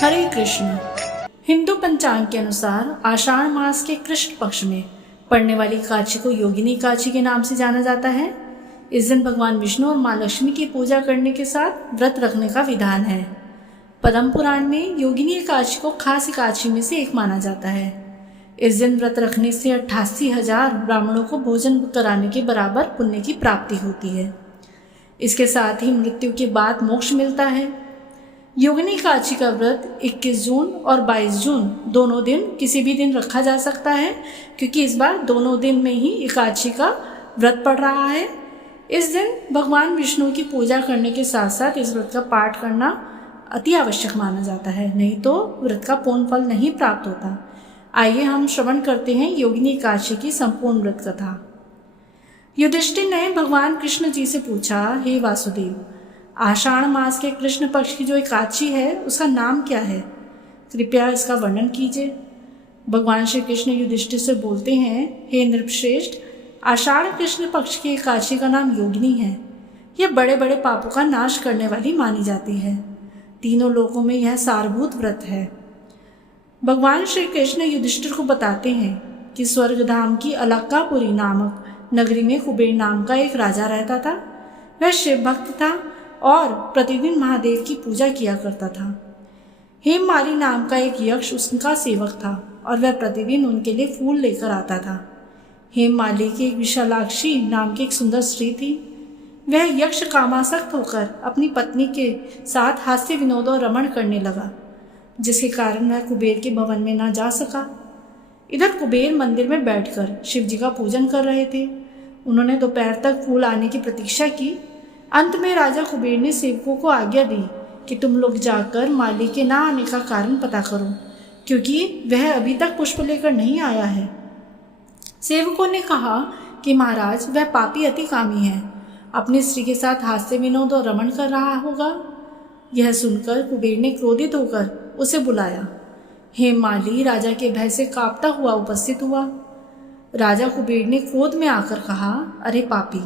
हरे कृष्ण। हिंदू पंचांग के अनुसार आषाढ़ मास के कृष्ण पक्ष में पड़ने वाली एकादशी को योगिनी एकादशी के नाम से जाना जाता है। इस दिन भगवान विष्णु और माँ लक्ष्मी की पूजा करने के साथ व्रत रखने का विधान है। पद्म पुराण में योगिनी एकादशी को खास एकादशी में से एक माना जाता है। इस दिन व्रत रखने से 88,000 ब्राह्मणों को भोजन कराने के बराबर पुण्य की प्राप्ति होती है। इसके साथ ही मृत्यु के बाद मोक्ष मिलता है। योगिनी एकादशी का व्रत 21 जून और 22 जून दोनों दिन किसी भी दिन रखा जा सकता है, क्योंकि इस बार दोनों दिन में ही एकादशी का व्रत पड़ रहा है। इस दिन भगवान विष्णु की पूजा करने के साथ साथ इस व्रत का पाठ करना अति आवश्यक माना जाता है, नहीं तो व्रत का पूर्ण फल नहीं प्राप्त होता। आइए हम श्रवण करते हैं योगिनी एकादशी की संपूर्ण व्रत कथा। युधिष्ठिर ने भगवान कृष्ण जी से पूछा, हे वासुदेव, आषाढ़ मास के कृष्ण पक्ष की जो एकादशी है उसका नाम क्या है? कृपया इसका वर्णन कीजिए। भगवान श्री कृष्ण युधिष्ठिर से बोलते हैं, हे नृपश्रेष्ठ, आषाढ़ कृष्ण पक्ष की एकादशी का नाम योगिनी है। यह बड़े बड़े पापों का नाश करने वाली मानी जाती है। तीनों लोकों में यह सारभूत व्रत है। भगवान श्री कृष्ण युधिष्ठिर को बताते हैं कि स्वर्गधाम की अलक्कापुरी नामक नगरी में कुबेर नाम का एक राजा रहता था। वह शिव भक्त था और प्रतिदिन महादेव की पूजा किया करता था। हेममाली नाम का एक यक्ष उसका सेवक था और वह प्रतिदिन उनके लिए फूल लेकर आता था। हेममाली की एक विशालाक्षी नाम की एक सुंदर स्त्री थी। वह यक्ष कामासक्त होकर अपनी पत्नी के साथ हास्य विनोद और रमण करने लगा, जिसके कारण वह कुबेर के भवन में न जा सका। इधर कुबेर मंदिर में बैठकर शिव जी का पूजन कर रहे थे। उन्होंने दोपहर तक फूल आने की प्रतीक्षा की। अंत में राजा कुबेर ने सेवकों को आज्ञा दी कि तुम लोग जाकर माली के ना आने का कारण पता करो, क्योंकि वह अभी तक पुष्प लेकर नहीं आया है। सेवकों ने कहा कि महाराज, वह पापी अतिकामी है, अपनी स्त्री के साथ हास्य विनोद और रमण कर रहा होगा। यह सुनकर कुबेर ने क्रोधित होकर उसे बुलाया। हेममाली राजा के भय से कांपता हुआ उपस्थित हुआ। राजा कुबेर ने क्रोध में आकर कहा, अरे पापी,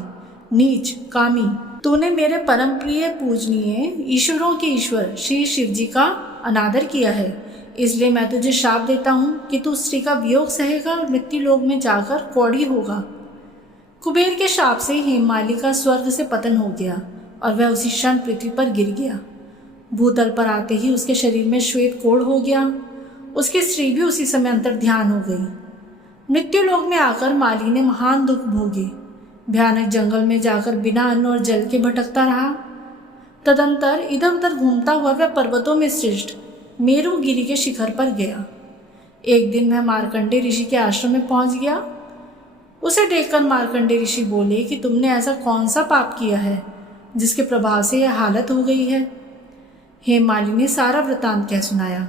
नीच, कामी, तूने मेरे परम प्रिय पूजनीय ईश्वरों के ईश्वर श्री शिव जी का अनादर किया है, इसलिए मैं तुझे शाप देता हूँ कि तू स्त्री का वियोग सहेगा और मृत्यु लोक में जाकर कौड़ी होगा। कुबेर के शाप से हेममाली का स्वर्ग से पतन हो गया और वह उसी क्षण पृथ्वी पर गिर गया। भूतल पर आते ही उसके शरीर में श्वेत कोढ़ हो गया। उसकी स्त्री भी उसी समय अंतर ध्यान हो गई। मृत्यु लोक में आकर माली ने महान दुख भोगे। भयानक जंगल में जाकर बिना अन्न और जल के भटकता रहा। तदंतर इधर उधर घूमता हुआ वह पर्वतों में श्रेष्ठ मेरुगिरी के शिखर पर गया। एक दिन वह मार्कंडे ऋषि के आश्रम में पहुंच गया। उसे देखकर मार्कंडे ऋषि बोले कि तुमने ऐसा कौन सा पाप किया है जिसके प्रभाव से यह हालत हो गई है? हेममाली ने सारा वृतांत कह सुनाया।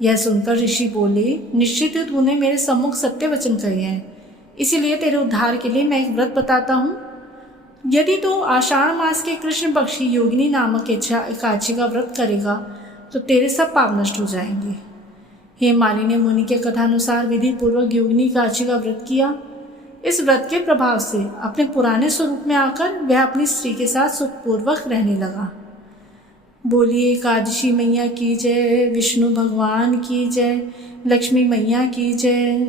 यह सुनकर ऋषि बोले, निश्चित ही तूने मेरे सम्मुख सत्य वचन कहे हैं, इसीलिए तेरे उद्धार के लिए मैं एक व्रत बताता हूँ। यदि तू आषाढ़ मास के कृष्ण पक्ष की योगिनी नामक एकादशी का व्रत करेगा तो तेरे सब पाप नष्ट हो जाएंगे। हेममाली ने मुनि के कथानुसार विधि पूर्वक योगिनी एकादशी का व्रत किया। इस व्रत के प्रभाव से अपने पुराने स्वरूप में आकर वह अपनी स्त्री के साथ सुखपूर्वक रहने लगा। बोलिए एकादशी मैया की जय, विष्णु भगवान की जय, लक्ष्मी मैया की जय।